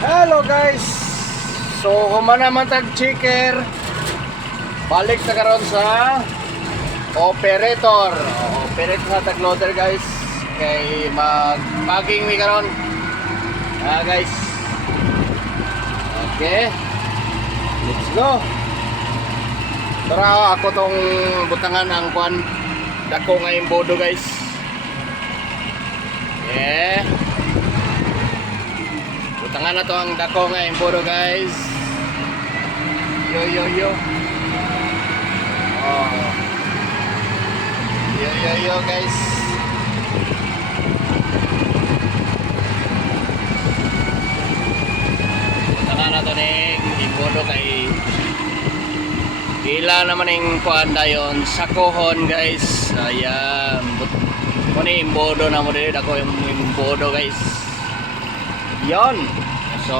Hello guys. So human naman tag checker. Balik na karon sa operator. Operator sa tag loader guys. Kay mag-packing mi karon. Guys. Okay. Let's go. Tara ako tong butangan ang kwan dako nga imbodo guys. Yeah. Butangan na to ang dako nga imbodo guys. Yo yo yo. Oh. Yo yo yo guys. Butangan na to ning imbodo kay ila naman yung kuhan dayon sakohon guys. Ayan muna imbodo na mo din ako yung imbodo guys. Yon. So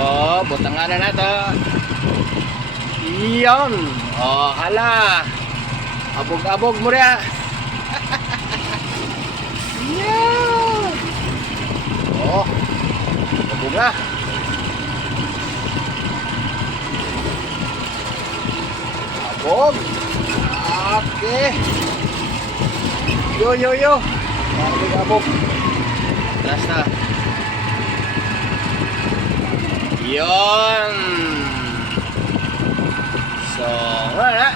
butangan na to. Yon. Oh hala abog-abog mo rin. Yeah. Oh abog na. Abog. Okay. Yo yo yo. Abog. Taas na. Yon. So, wala.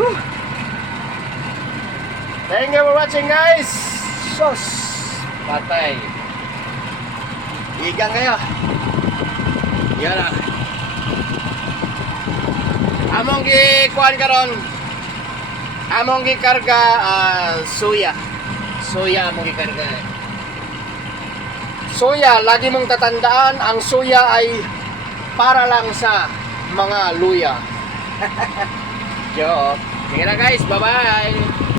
Whew. Thank you for watching guys. Sos. Patay. Igang kayo. Yan na. Among gikuan karon. Among gikarga suya. Suya among gikarga. Suya, lagi mong tatandaan, ang suya ay para lang sa mga luya. Joke. Sige na guys, bye-bye.